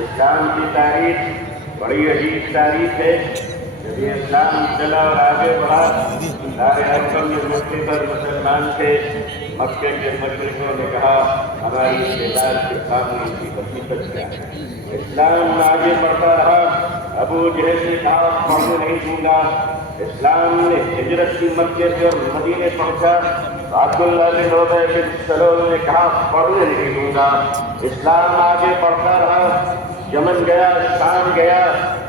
اسلام کی تاریخ بڑی عجیب تاریخ ہے. جب یہ اسلام چلا اور آگے بڑھا، سارے عرب میں مختلف مسلمان تھے. مکے کے مشرقوں نے کہا ہماری استعداد کے سامنے کی حقیقت کیا ہے. اسلام آگے بڑھتا رہا. ابو جہل نے کہا پڑھنے نہیں دوں گا. اسلام نے ہجرت کی مکے سے اور مدینے پہنچا. عبداللہ بن ابی بن سلول نے کہا پڑھنے نہیں دوں گا. اسلام آگے بڑھتا رہا. یمن گیا، شام گیا،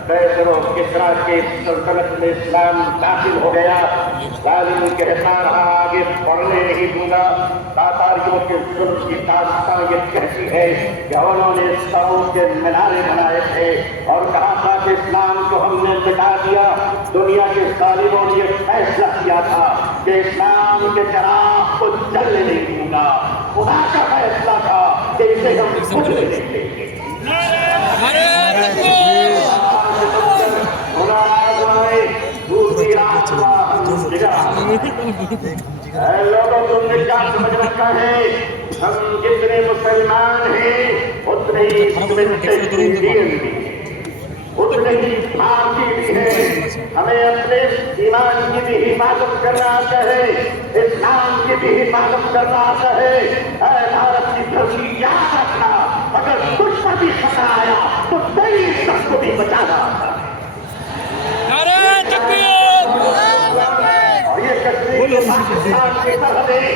قیصر و کسریٰ کے سلطنت میں اسلام داخل ہو گیا. ظالم کہتا رہا آگے پڑھنے نہیں دوں گا. تاتاریوں کے ظلم کی داستان یہ کہتی ہے کہ انہوں نے سروں کے مینارے بنائے تھے اور کہا تھا کہ اسلام کو ہم نے مٹا دیا. دنیا کے ظالموں نے یہ فیصلہ کیا تھا کہ اسلام کے چراغ کو جلنے نہیں دوں گا. خدا کا فیصلہ تھا کہ اسے ہم بجھنے نہیں دیں گے. لوگوں تم نے کیا سمجھ رکھا ہے؟ ہم جتنے مسلمان ہیں اتنے ہی اتنے ہی بھارتی بھی ہیں. ہمیں اپنے ایمان کی بھی حفاظت کرنا آتا ہے، اسلام کی بھی حفاظت کرنا آتا ہے. اے بھارت کی دھرتی یاد رکھنا، اگر کچھ کا بھی خطرہ آیا تو تیری سب کو بھی بچانا آتا ہے. اور یہ کشمیر پاکستان کی سرحدیں،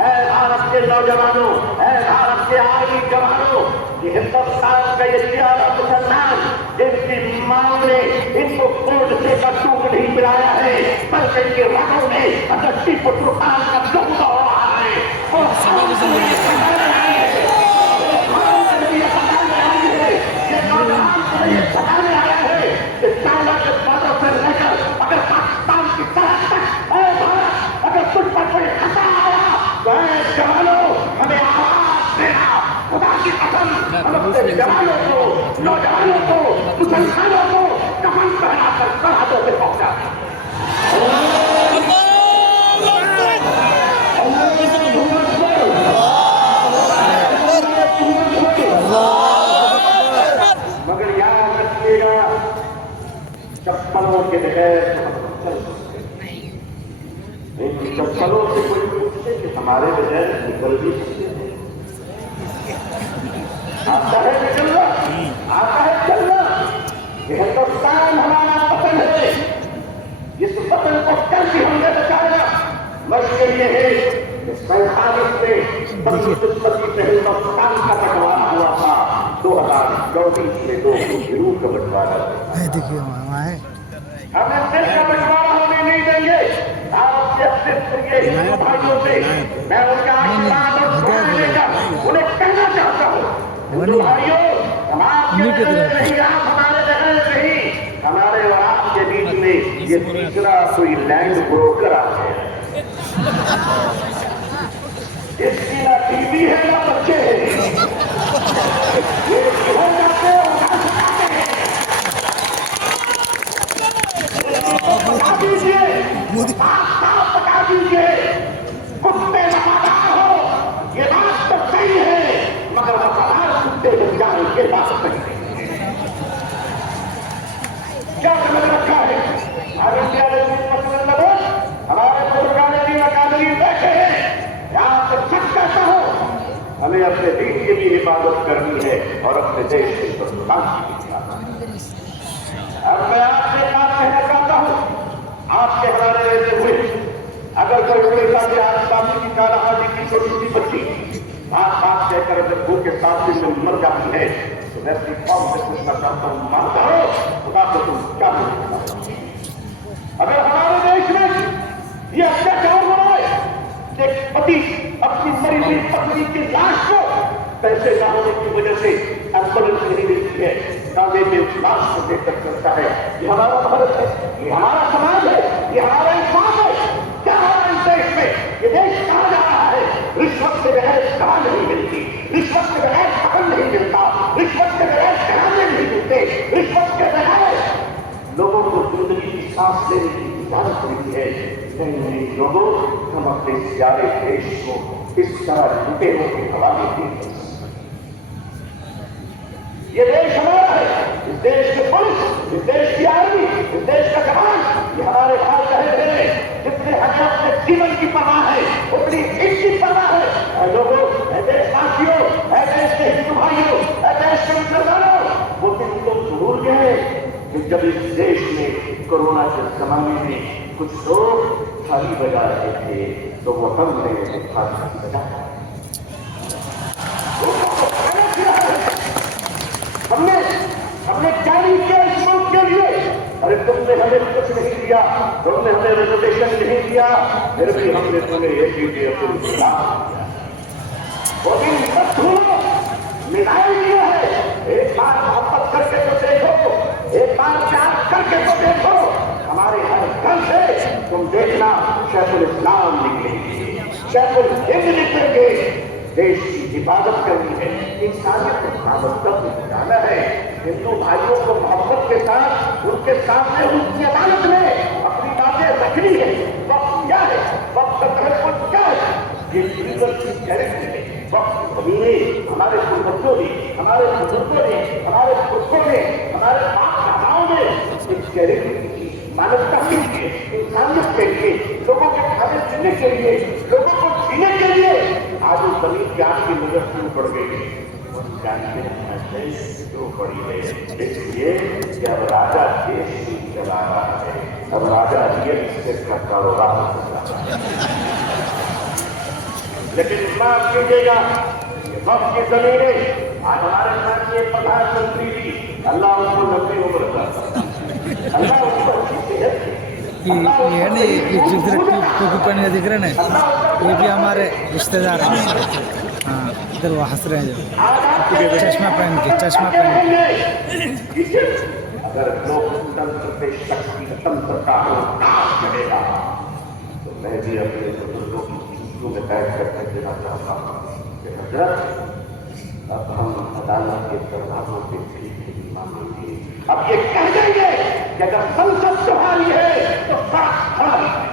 اے بھارت کے نوجوانوں، اے بھارت کے آئی جوانوں، یہ ہندوستان کا یہ پیارا مسلمان جن کی ماں نے ان کو خون سے بندوق نہیں پلایا ہے بلکہ ان کے رگوں میں حضرت ٹیپو سلطان کا دم دوڑ رہا ہے. یہ بتانے آیا ہے کہ چائنا کے بارڈر سے لے کر اگر پاکستان کی سرحد تک اے بھارت اگر کچھ پر کوئی خطرہ آیا تو اے جوانوں ہمیں آواز دینا. خدا کی قسم ہم اپنے جوانوں کو، نوجوانوں کو، مسلمانوں کو کفن پہنا کر سرحدوں پہ پہنچا. مگر یاد رکھیے گا چپلوں کے بغیر چل سکتے نہیں. ان چپلوں سے کوئی پوچھتے کہ ہمارے بغیر نکل بھی سکتے ہیں. آتا ہے نکلنا، آتا ہے چلنا. یہ ہندوستان ہمارا وطن ہے. اس وطن کو کل بھی ہم نے بچایا. مشکل یہ ہے کہ 47 میں 25 سے ہندوستان کا بٹوارا ہوا تھا. 2024 میں دو ضرور کا بٹوارا ہے. ہم اس دل کا بٹوارا ہونے نہیں دیں گے. آپ کے اپنے ہندو بھائیوں سے میں ان کا آشیرواد اور دعا لے کر انہیں کہنا چاہتا ہوں ہندو بھائیوں ہم آپ کے بغیر نہیں، آپ ہمارے بغیر نہیں. ہمارے اور آپ کے بیچ میں یہ تیسرا کوئی لینڈ بروکر آ گیا. اس کی نہ ٹی وی ہے نہ بچے ہیں. یہ ہو جاتے ہیں بتا دیجیے، آپ بتا دیجیے. کتے وفادار ہو یہ بات تو صحیح ہے مگر وفادار کتے بن جائیں یہ بات صحیح ہے. کیا سمجھ رکھا ہے؟ ہمارے بزرگان دین اکابرین بیٹھے ہیں. یہاں سے سچ کہتا ہوں ہمیں اپنے دین کی بھی حفاظت کرنی ہے اور اپنے دیش کے ہندوستان کی بھی حفاظت. اب میں آپ سے بات کہنا چاہتا ہوں. آپ کے حوالے رہتے ہوئے اگر کوئی ہوئے کہ آسپاسی کی کارآمدی کی چھوٹی سی بچی بات بات کہہ کر اگر بھوک کے ساتھ دن میں مر جاتی ہے تو میں اپنی قوم سے پوچھنا چاہتا ہوں مانتا ہو خدا کو تم کیا بولتے. اگر ہمارے دیش میں یہ اتیاچار ہو رہا ہے کہ پتی اپنی مری ہوئی پتنی کی لاش کو پیسے نہ ہونے کی وجہ سے ایمبولینس نہیں ملتی ہے تاکہ میں اس لاش کو دیکھ کر کرتا ہے. یہ ہمارا بھارت ہے، یہ ہمارا سماج ہے، یہ ہمارا انسان ہے. کیا ہو رہا ہے اس دیش میں؟ یہ دیش کہاں جا رہا ہے؟ رشوت کے بغیر کہاں نہیں ملتی، رشوت کے بغیر دخل نہیں ملتا، رشوت کے بغیر کھانے نہیں ملتے، رشوت کے بغیر لوگوں کو زندگی کی سانس لینے کی اجازت ملتی ہے. نہیں لوگوں ہم اپنے پیارے دیش کو اس طرح لٹیروں کے حوالے دیں. یہ دیش ہمارا اس دیش کے پولیس، اس دیش کی آرمی، اس دیش کا جوان، یہ ہمارے بھائی بہن ہیں جتنے ہمیں اپنے جیون کی پرواہ ہے اتنی اس کی پرواہ ہے۔ اے لوگوں، اے دیش واسیوں، اے دیش کے ہندو بھائیوں، اے دیش کے مسلمانوں، وہ دن تو ضرور گئے کہ جب اس دیش میں کورونا کے زمانے میں کچھ لوگ تھالی بجا رہے تھے تو وہ ہم نے تھالی بجایا، ہم نے جاری کیا اس ملک کے لیے۔ ارے تم نے ہمیں کچھ نہیں دیا، تم نے ہمیں ریزرویشن نہیں دیا، پھر بھی ہم نے تمہیں یہ چیزیں وہ دن مت بھولو، مٹائی دیا ہے۔ ایک بار محبت کر کے تو دیکھو، ایک بار پیار کر کے تو دیکھو، ہمارے ہر گھر سے تم دیکھنا شیخ الاسلام نکلیں گے، شیخ الہند نکلیں گے۔ دیش کی حفاظت کرنی ہے، انسانیت کو محبت کرنے جانا ہے۔ ہندو بھائیوں کو محبت کے ساتھ ان کے سامنے ان کی عدالت میں اپنی باتیں رکھنی ہے۔ وقت کیا ہے، وقت کا تحفظ کیا ہے، یہ لیگل کی گارنٹی ہے۔ وقت ابھی ہمارے پوروجوں نے، ہمارے بزرگوں نے، ہمارے بزرگوں نے، ہمارے باپ داداؤں نے اس گارنٹی کی، مانوتا کے لیے، انسانیت کے لیے، لوگوں کے کھانے پینے کے لیے، لوگوں کو جینے کے لیے آج اس زمین کی آپ کی نظر کیوں پڑ گئی؟ جانتے ہیں کیوں پڑی ہے؟ اس لیے کہ اب راجا دیش نہیں چلا رہا ہے، اب راجا ریئل اسٹیٹ کا کاروبار چل رہا ہے۔ لیکن معاف کیجیے گا، یہ وقت کی زمینیں آج ہمارے ساتھ یہ پردھان منتری جی، اللہ ان کو لمبی عمر کرتا، اللہ ان کو اچھی صحت دی۔ یہ ہے نا یہ ٹوپی پہن کے دکھ رہے ہیں، یہ بھی ہمارے رشتے دار ہیں۔ ہاں ادھر وہ ہنس رہے ہیں جو چشمہ پہن کے، چشمہ پہن کے۔ اگر لوکتنتر پہ شکتی تنتر کا ناش کرے گا تو میں بھی اپنے بزرگوں کی چیزوں میں بیٹھ کر کے دینا چاہتا ہوں کہ حضرت اب ہم عدالت کے دروازوں پہ بھی مانگیں گے، اب یہ کہہ دیں گے کہ اگر سنسد تمہاری ہے تو ساتھ ہماری ہے۔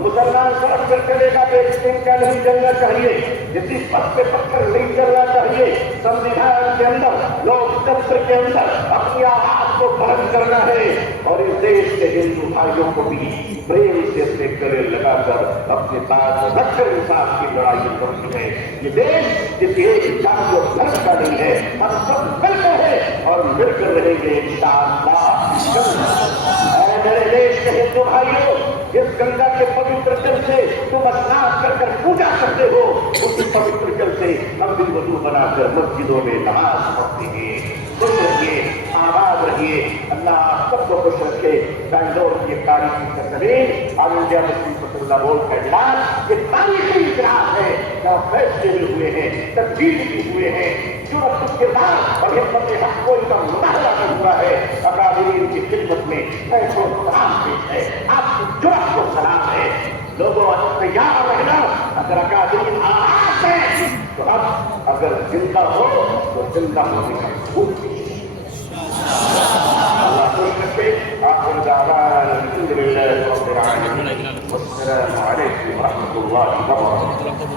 مسلمان سڑک پر چلے گا تو ایک کا نہیں چلنا چاہیے، جتنی پت پہ پتھر نہیں چلنا چاہیے۔ سموِدھان کے اندر، لوکتنتر کے اندر اپنی آواز کو بلند کرنا ہے، اور اس دیش کے ہندو بھائیوں کو بھی پریم سے اپنے گلے لگا کر اپنے پاس رکھ کر انصاف کی لڑائی کرنی ہے۔ یہ دیش کسی ایک جان و دھرم کا نہیں ہے، ہم سب مل کر ہیں اور مل کر رہیں گے انشاءاللہ۔ اے میرے دیش کے ہندو بھائیوں، جس گنگا کے پوتر جل سے تم اسنان کر کر پوجا کرتے ہو، اسی پوتر جل سے ہم بھی وضو بنا کر مسجدوں میں نماز پڑھتے ہیں۔ خوش رہیے، آباد رہیے، اللہ آپ سب کو خوش رکھے۔ بنگلور کی تاریخی سرزمین آل انڈیا مسلم اللہ بورڈ کا اجلاس یہ تاریخی اجلاس ہے، جہاں فیصلے بھی ہوئے ہیں، تبدیل بھی ہوئے ہیں، جو اس کے بعد اور ہمت حق کو ان کا مظاہرہ بھی ہوا ہے۔ اکابرین کی خدمت میں ایسو سلام پیش ہے، آپ کی جرأت کو سلام ہے۔ لوگوں تیار رہنا، اگر اکابرین آواز ہے تو اب اگر زندہ ہو تو زندہ ہونے کا خوب اللہ خوش رکھے۔ آخر دعوانا الحمد للہ رب العالمین، والسلام علیکم ورحمۃ اللہ وبرکاتہ۔